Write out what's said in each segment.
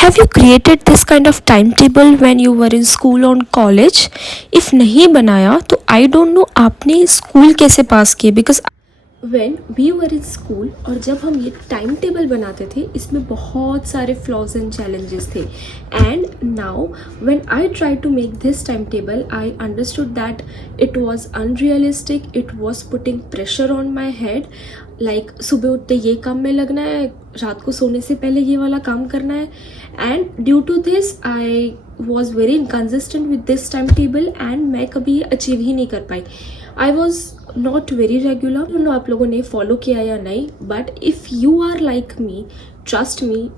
Have you created this kind of timetable when you were in school or college? If नहीं बनाया तो I don't know आपने school कैसे पास किए because when we were in school और जब हम ये टाइम टेबल बनाते थे इसमें बहुत सारे फ्लॉज एंड चैलेंजेस थे and now when I tried to make this timetable I understood that it was unrealistic. It was putting pressure on my head. Like सुबह उठते ये काम में लगना है, रात को सोने से पहले ये वाला काम करना है and due to this I was very inconsistent with this time table एंड मैं कभी अचीव ही नहीं कर पाई. I was not very regular. No आप लोगों ने फॉलो किया या नहीं, but if you are like me, trust me,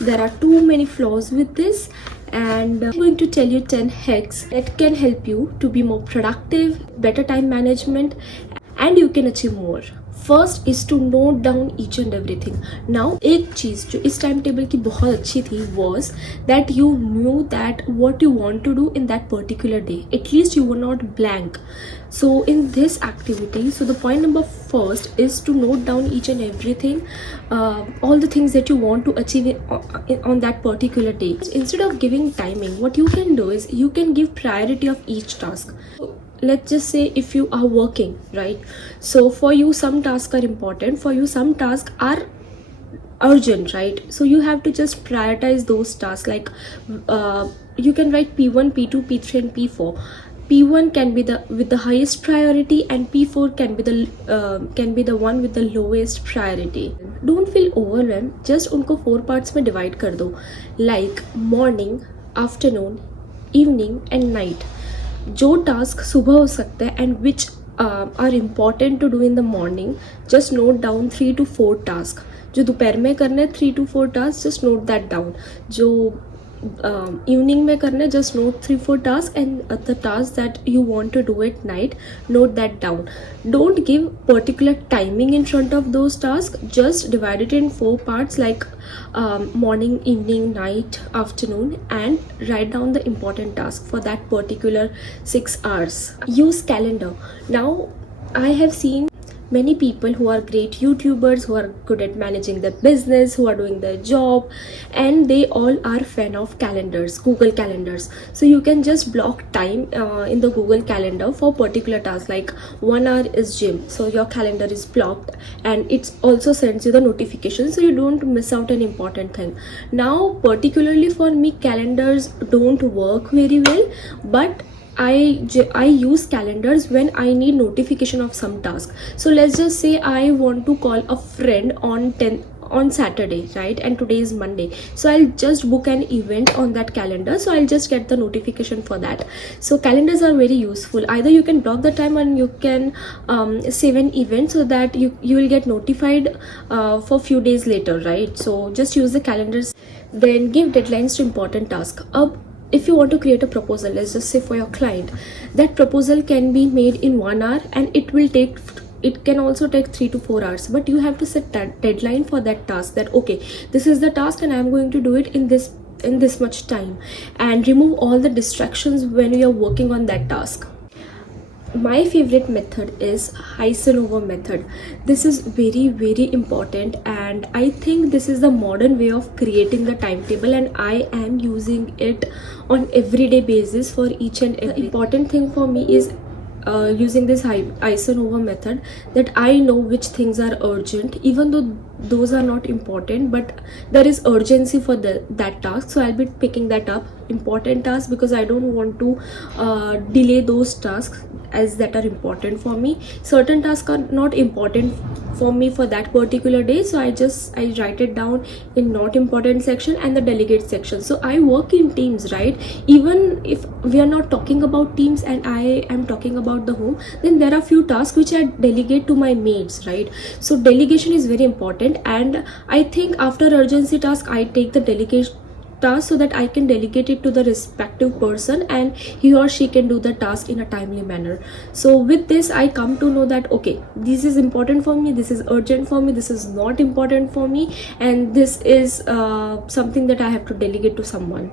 there are too many flaws with this and I'm going to tell you 10 hacks that can help you to be more productive, better time management and you can achieve more. First is to note down each and everything. Now एक चीज़ जो इस time table की बहुत अच्छी थी was that you knew that what you want to do in that particular day. At least you were not blank. So in this activity, so the point number first is to note down each and everything, all the things that you want to achieve on that particular day. Instead of giving timing, what you can do is you can give priority of each task. Let's just say if you are working, right? So for you some tasks are important, for you some tasks are urgent, right? So you have to just prioritize those tasks. Like you can write P1, P2, P3 and P4. P1 can be the with the highest priority and P4 can be the one with the lowest priority. Don't feel overwhelmed, just उनको 4 parts में divide कर दो, like morning, afternoon, evening and night. जो task सुबह हो सकता है and which are important to do in the morning, just note down 3 to 4 task. जो दोपहर में करना है 3 to 4 task, just note that down. जो इवनिंग में करना है just note 3-4 task and the task that you want to do at night, note that down. Don't give particular timing in front of those task, just divide it in 4 parts like morning, evening, night, afternoon and write down the important task for that particular 6 hours. Use calendar. Now I have seen many people who are great YouTubers, who are good at managing their business, who are doing their job and they all are fan of calendars, Google calendars. So you can just block time in the Google calendar for particular tasks, like 1 hour is gym, so your calendar is blocked and it also sends you the notification so you don't miss out an important thing. Now particularly for me calendars don't work very well, but I use calendars when I need notification of some task. So let's just say I want to call a friend on Saturday, right? And today is Monday, so I'll just book an event on that calendar, so I'll just get the notification for that. So calendars are very useful. Either you can block the time and you can save an event so that you will get notified for few days later, right? So just use the calendars. Then give deadlines to important tasks. If you want to create a proposal, let's just say for your client, that proposal can be made in 1 hour and it can also take 3 to 4 hours, but you have to set that deadline for that task, that okay, this is the task and I'm going to do it in this much time, and remove all the distractions when you are working on that task. My favorite method is Eisenhower method. This is very important and I think this is the modern way of creating the timetable and I am using it on everyday basis for each and every. The important thing for me is using this Eisenhower method, that I know which things are urgent even though those are not important, but there is urgency for that task, so I'll be picking that up, important tasks, because I don't want to delay those tasks as that are important for me. Certain tasks are not important for me for that particular day, so I write it down in not important section and the delegate section. So I work in teams, right? Even if we are not talking about teams and I am talking about the home, then there are few tasks which I delegate to my mates, right? So delegation is very important, and I think after urgency task I take the delegate task so that I can delegate it to the respective person and he or she can do the task in a timely manner. So with this I come to know that okay, this is important for me, this is urgent for me, this is not important for me, and this is something that I have to delegate to someone.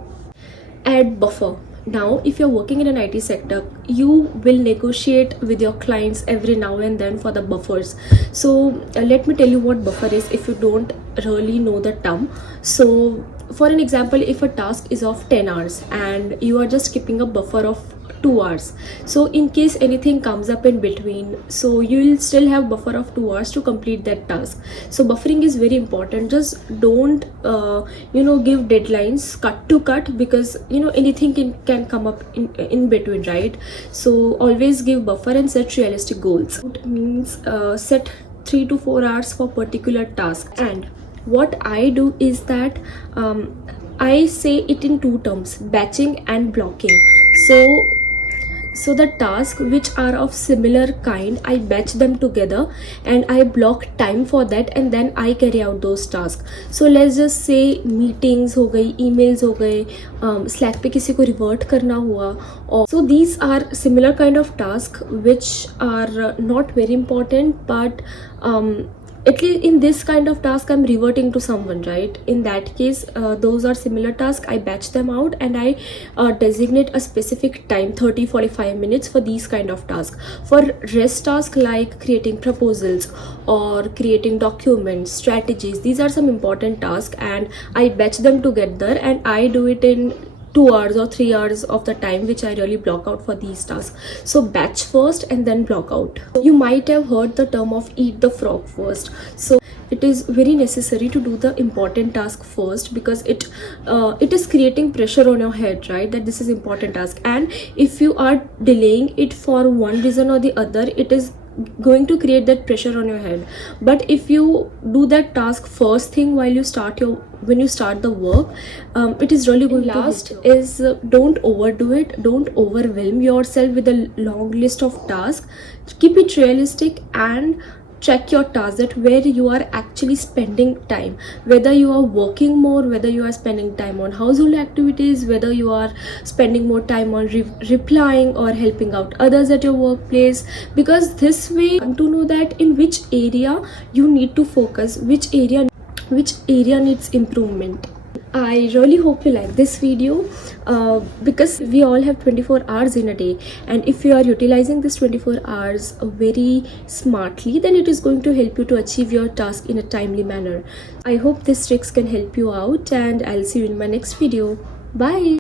Add buffer. Now if you're working in an IT sector, you will negotiate with your clients every now and then for the buffers. So let me tell you what buffer is if you don't really know the term. So for an example, if a task is of 10 hours and you are just keeping a buffer of 2 hours, so in case anything comes up in between, so you will still have buffer of 2 hours to complete that task. So buffering is very important. Just don't give deadlines cut to cut, because anything can come up in between, right? So always give buffer and set realistic goals. It means set 3 to 4 hours for particular task. And what I do is that I say it in two terms: batching and blocking. So the tasks which are of similar kind, I batch them together and I block time for that, and then I carry out those tasks. So let's just say meetings हो गई, emails हो गए, Slack पे किसी को revert करना हुआ, or so these are similar kind of tasks which are not very important, but at least in this kind of task I'm reverting to someone, right? In that case, those are similar tasks. I batch them out and I designate a specific time, 30-45 minutes, for these kind of tasks. For rest tasks like creating proposals or creating documents, strategies, these are some important tasks, and I batch them together and I do it in 2 hours or 3 hours of the time which I really block out for these tasks. So batch first and then block out. You might have heard the term of eat the frog first. So it is very necessary to do the important task first, because it is creating pressure on your head, right? That this is important task, and if you are delaying it for one reason or the other, it is going to create that pressure on your head. But if you do that task first thing when you start the work, it is really going to last. Is don't overdo it. Don't overwhelm yourself with a long list of tasks. Keep it realistic and check your tasks at where you are actually spending time, whether you are working more, whether you are spending time on household activities, whether you are spending more time on replying or helping out others at your workplace, because this way you come to know that in which area you need to focus, which area needs improvement. I really hope you like this video, because we all have 24 hours in a day, and if you are utilizing this 24 hours very smartly, then it is going to help you to achieve your task in a timely manner. I hope these tricks can help you out, and I'll see you in my next video. Bye.